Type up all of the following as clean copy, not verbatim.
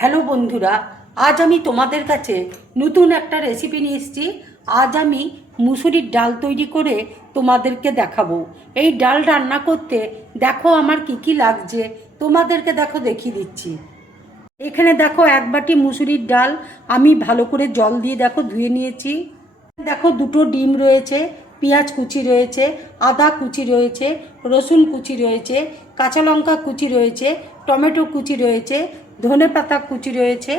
Hello বন্ধুরা, আজ আমি তোমাদের কাছে নতুন একটা রেসিপি নিয়ে এসেছি। আজ আমি মুসুরির ডাল তৈরি করে তোমাদেরকে দেখাবো। এই ডাল রান্না করতে দেখো আমার কি কি লাগছে, তোমাদেরকে দেখো দেখিয়ে দিচ্ছি। এখানে দেখো এক বাটি মুসুরির ডাল আমি ভালো করে জল দিয়ে দেখো ধুয়ে নিয়েছি। দেখো দুটো ডিম রয়েছে, পেঁয়াজ কুচি রয়েছে, আদা কুচি রয়েছে, রসুন কুচি রয়েছে, কাঁচা লঙ্কা কুচি রয়েছে, টমেটো কুচি রয়েছে, ধনে পাতা কুচি রয়েছে,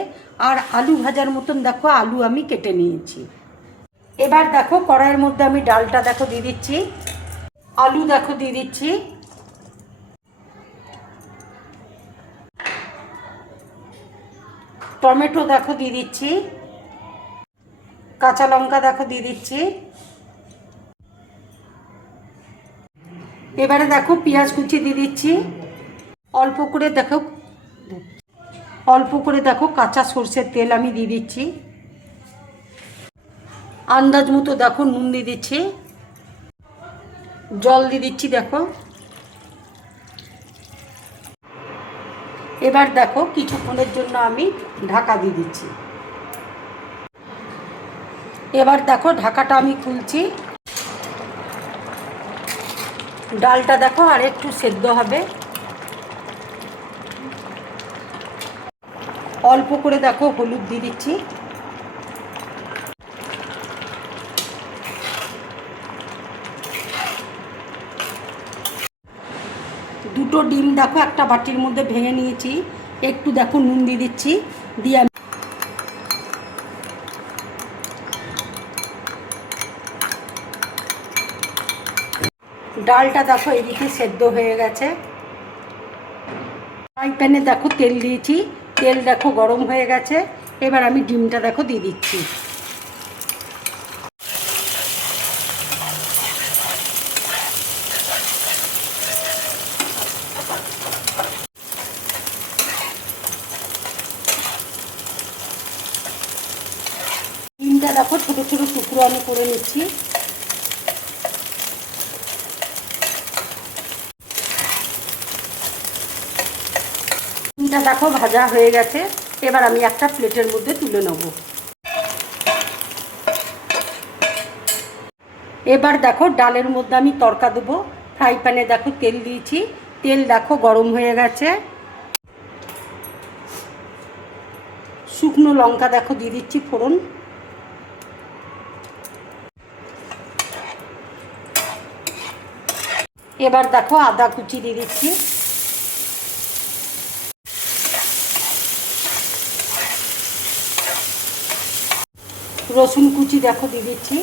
আর আলু ভাজার মতন দেখো আলু আমি কেটে নিয়েছি। এবার দেখো কড়াইয়ের মধ্যে আমি ডালটা দেখো দিয়ে দিচ্ছি, আলু দেখো দিয়ে দিচ্ছি, টমেটো দেখো দিয়ে দিচ্ছি, কাঁচা লঙ্কা দেখো দিয়ে দিচ্ছি। এবারে দেখো পেঁয়াজ কুচি দিয়ে দিচ্ছি, অল্প করে দেখো কাঁচা সর্ষের তেল আমি দিয়ে দিচ্ছি, আন্দাজ মতো দেখো নুন দিয়ে দিচ্ছি, জল দিয়ে দিচ্ছি দেখো। এবার দেখো কিছুক্ষণের জন্য আমি ঢাকা দিয়ে দিচ্ছি। এবার দেখো ঢাকাটা আমি খুলছি। ডালটা দেখো আর একটু সেদ্ধ হবে, অল্প করে দেখো হলুদ দিয়ে দিচ্ছি, দুটো ডিম দেখো একটা বাটির মধ্যে ভেঙে নিয়েছি, একটু দেখো নুন দিয়ে দিচ্ছি, দিয়ে আমি ডালটা দেখো এদিকে সেদ্ধ হয়ে গেছে। ফ্রাই প্যানে দেখো তেল দিয়েছি, তেল দেখো গরম হয়ে গেছে। এবার আমি ডিমটা দেখো দিয়ে দিচ্ছি। ডিমটা দেখো ছোটো ছোটো টুকরো আমি করে নিচ্ছি। ডিমটা দেখো ভাজা হয়ে গেছে, এবার আমি একটা প্লেটের মধ্যে তুলে নেব। এবার দেখো ডালের মধ্যে আমি তড়কা দেবো। ফ্রাই প্যানে দেখো তেল দিয়েছি, তেল দেখো গরম হয়ে গেছে। শুকনো লঙ্কা দেখো দিয়ে দিচ্ছি ফোড়ন, এবার দেখো আদা কুচি দিয়ে দিচ্ছি, রসুন কুচি দেখো দিয়ে দিচ্ছি,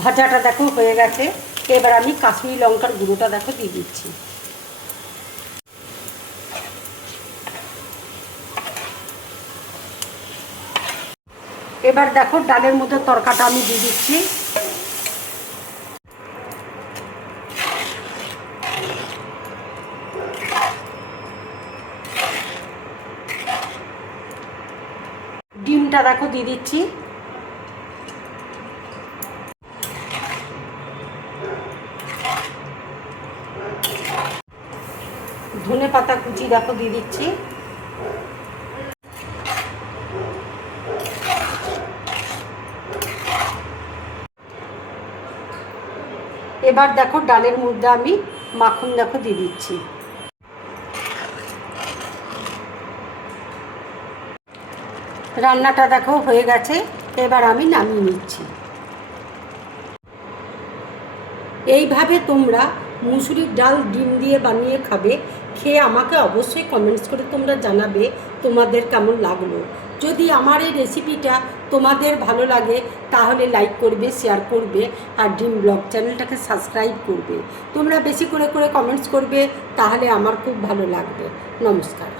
ভাজাটা দেখো হয়ে গেছে। এবার আমি কাশ্মীরি লঙ্কার গুঁড়োটা দেখো দিয়ে দিচ্ছি। এবার দেখো ডালের মধ্যে তড়কাটা আমি দিয়ে দিচ্ছি। ডিমটা দেখো দিয়ে দিচ্ছি, ধনে পাতা কুচি দেখো দিয়ে দিচ্ছি, এবার দেখো ডালের মধ্যে আমি মাখন দেখো দিয়ে দিচ্ছি। রান্নাটা দেখো হয়ে গেছে, এবার আমি নামিয়ে নিচ্ছি। এইভাবে তোমরা মুসুরির ডাল ডিম দিয়ে বানিয়ে খাবে, খেয়ে আমাকে অবশ্যই কমেন্টস করে তোমরা জানাবে তোমাদের কেমন লাগলো। যদি আমার এই রেসিপিটা তোমাদের ভালো লাগে তাহলে লাইক করবে, শেয়ার করবে, আর ড্রিম ব্লগ চ্যানেলটাকে সাবস্ক্রাইব করবে। তোমরা বেশি করে কমেন্টস করবে, তাহলে আমার খুব ভালো লাগবে। নমস্কার।